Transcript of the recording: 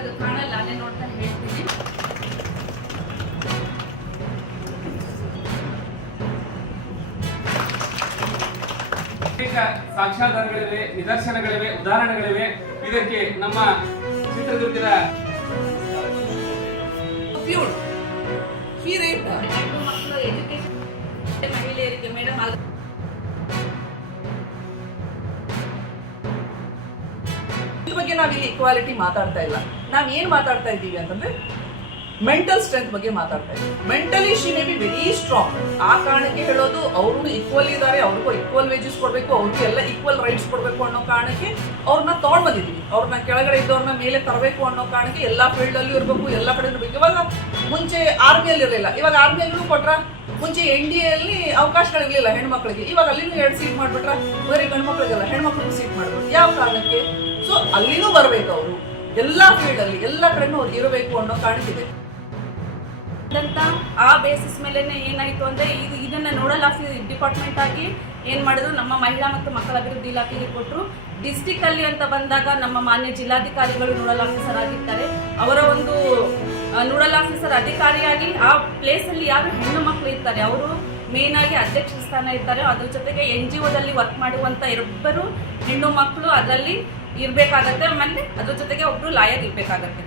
ಅದು ಕಾಣಲ್ಲ, ಅಲ್ಲೇ ನೋಡ್ತಾ ಹೇಳ್ತೀನಿ. ಸಾಕ್ಷ್ಯಾಧಾರಗಳಿವೆ, ನಿದರ್ಶನಗಳಿವೆ, ಉದಾಹರಣೆಗಳಿವೆ. ಇದಕ್ಕೆ ನಮ್ಮ ಚಿತ್ರದುರ್ಗದ ಹೆಣ್ಣು ಮಕ್ಕಳು ಎಜುಕೇಶನ್ ಮಹಿಳೆಯರಿಗೆ ಮೇಡಮ್ ಇದ್ರ ಬಗ್ಗೆ ನಾವಿಲ್ಲಿ ಇಕ್ವಾಲಿಟಿ ಮಾತಾಡ್ತಾ ಇಲ್ಲ. ನಾವ್ ಏನ್ ಮಾತಾಡ್ತಾ ಇದ್ದೀವಿ ಅಂತಂದ್ರೆ ಮೆಂಟಲ್ ಸ್ಟ್ರೆಂತ್ ಬಗ್ಗೆ ಮಾತಾಡ್ತಾ ಇದ್ದೀವಿ. Mentally she may be very strong. ಆ ಕಾರಣಕ್ಕೆ ಹೇಳೋದು ಅವರು ಈಕ್ವಲ್ ಇದ್ದಾರೆ, ಅವ್ರಿಗೂ ಈಕ್ವಲ್ ವೇಜಸ್ ಕೊಡ್ಬೇಕು, ಅವ್ರಿಗೂ ಎಲ್ಲ ಈಕ್ವಲ್ ರೈಟ್ಸ್ ಕೊಡ್ಬೇಕು ಅನ್ನೋ ಕಾರಣಕ್ಕೆ ಅವ್ರನ್ನ ತಗೊಂಡ್ ಬಂದಿದ್ದೀವಿ. ಅವ್ರನ್ನ ಕೆಳಗಡೆ ಇದ್ದವ್ರನ್ನ ಮೇಲೆ ತರಬೇಕು ಅನ್ನೋ ಕಾರಣಕ್ಕೆ ಎಲ್ಲಾ ಫೀಲ್ಡ್ ಅಲ್ಲೂ ಇರಬೇಕು, ಎಲ್ಲಾ ಕಡೆ ಇರಬೇಕು. ಇವಾಗ ಮುಂಚೆ ಆರ್ಮಿಯಲ್ಲಿ ಇರಲಿಲ್ಲ, ಇವಾಗ ಆರ್ಮಿಯಲ್ಲೂ ಕೊಟ್ರ. ಮುಂಚೆ NDA ಅಲ್ಲಿ ಅವಕಾಶಗಳಿರ್ಲಿಲ್ಲ ಹೆಣ್ಮಕ್ಳಿಗೆ, ಇವಾಗ ಅಲ್ಲಿನೂ 2 ಸೀಟ್ ಮಾಡ್ಬಿಟ್ರ. ಬರೀ ಗಂಡು ಮಕ್ಳಿಗೆಲ್ಲ ಹೆಣ್ಮಕ್ಳಿಗೂ ಸೀಟ್ ಮಾಡ್ಬೇಕು. ಯಾವ ಕಾರಣಕ್ಕೆ? ಸೊ ಅಲ್ಲಿನೂ ಬರ್ಬೇಕು ಅವರು, ಎಲ್ಲಾ ಫೀಲ್ಡ್ ಅಲ್ಲಿ ಎಲ್ಲಾ ಕಡೆನೂ ಅವ್ರು ಇರಬೇಕು ಅನ್ನೋ ಕಾರಣಕ್ಕಿದೆ. ಆ ಬೇಸಿಸ್ ಮೇಲೆ ಏನಾಯ್ತು ಅಂದ್ರೆ ಇದನ್ನ ನೋಡಲ್ ಡಿಪಾರ್ಟ್ಮೆಂಟ್ ಆಗಿ ಏನ್ ಮಾಡಿದ್ರು, ನಮ್ಮ ಮಹಿಳಾ ಮತ್ತು ಮಕ್ಕಳ ಅಭಿವೃದ್ಧಿ ಇಲಾಖೆಗೆ ಕೊಟ್ಟರು. ಡಿಸ್ಟಿಕ್ ಅಲ್ಲಿ ಅಂತ ಬಂದಾಗ ನಮ್ಮ ಮಾನ್ಯ ಜಿಲ್ಲಾಧಿಕಾರಿಗಳು ನೋಡಲ್ ಆಫೀಸರ್ ಆಗಿರ್ತಾರೆ. ಅವರ ಒಂದು ನೋಡಲ್ ಆಫೀಸರ್ ಅಧಿಕಾರಿಯಾಗಿ ಆ ಪ್ಲೇಸ್ ಅಲ್ಲಿ ಯಾರು ಹೆಣ್ಣು ಮಕ್ಕಳು ಇರ್ತಾರೆ ಅವರು ಮೇನ್ ಆಗಿ ಅಧ್ಯಕ್ಷ ಸ್ಥಾನ ಇರ್ತಾರೆ. ಅದ್ರ ಜೊತೆಗೆ NGOದಲ್ಲಿ ವರ್ಕ್ ಮಾಡುವಂತ 2 ಹೆಣ್ಣು ಮಕ್ಕಳು ಅದರಲ್ಲಿ ಇರ್ಬೇಕಾಗತ್ತೆ. ಆಮೇಲೆ ಅದ್ರ ಜೊತೆಗೆ ಒಬ್ರು ಲಾಯರ್ ಇರ್ಬೇಕಾಗತ್ತೆ.